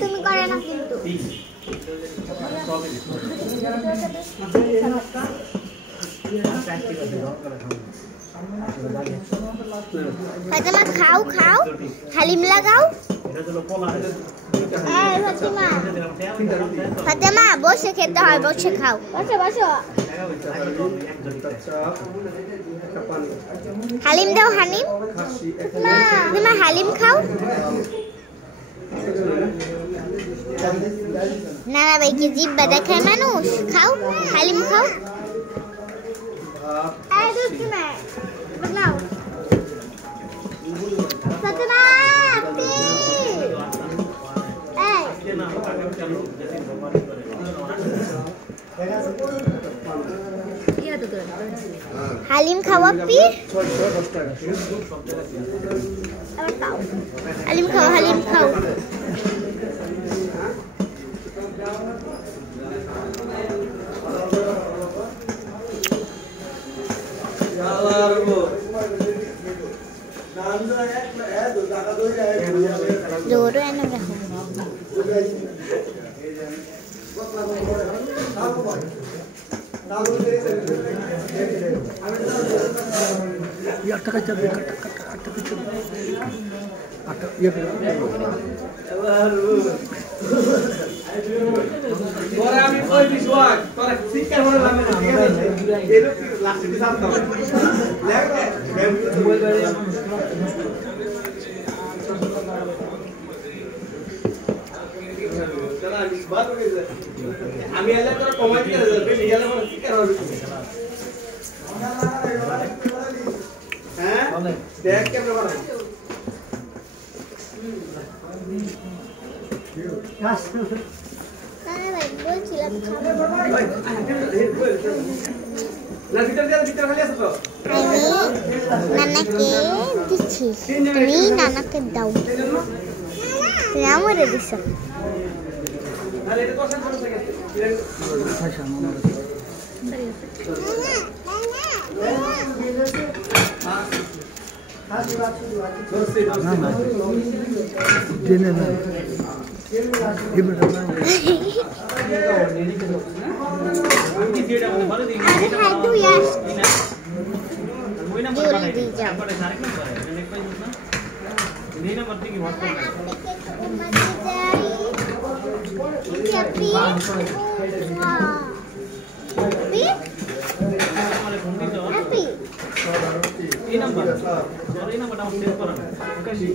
তুমি করে না কিন্তু ফাতেমা খাও খাও হালিম লাগাও এই ফাতেমা ফাতেমা বসে খেতে হয় বসে খাও বসো বসো হালিম দাও হালিম মা ফাতেমা হালিম খাও নানা ভাইকে জিব্বা দেখায় মানুষ খাও হালিম খাও এই দুধ মে বদলাও ফাতেমা পি এই হালিম খাওয়া পি হালিম খাও হালিম খাও Dulu enak dah. Ya tak kacau, kata kacau. Ada, ya. Orang kami koi biswak, orang sikar orang lama sikar. Itu lasik di sana. আমি এলে তোরা কমাই দিয়ে যাবে নিয়ালে মানে কি করব হ্যাঁ দেখ কেমন বানাই কাজ আরে ভাই বলছিলাম না ভিতর খালি আছে তো নানাকে দিচ্ছি তুমি নানাকে দাও তুমি আমারে দিছো আরে এটা কোশ্চেন করে থাকে ভাষা আমার देने ना ये बेटा ना तू यार बोल दी जा नहीं ना मत की बात हैप्पी ये नंबर डाउन सेव करा कैसी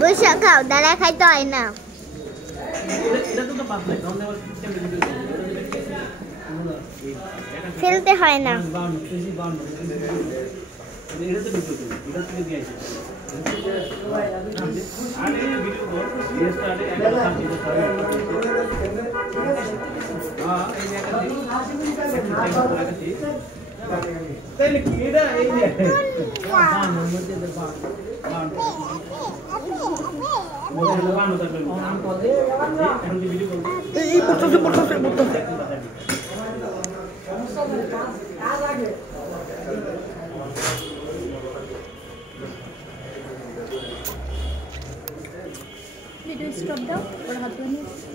बस खाओ दादा खाई तो है ना खेलते है ना Video stop down or how to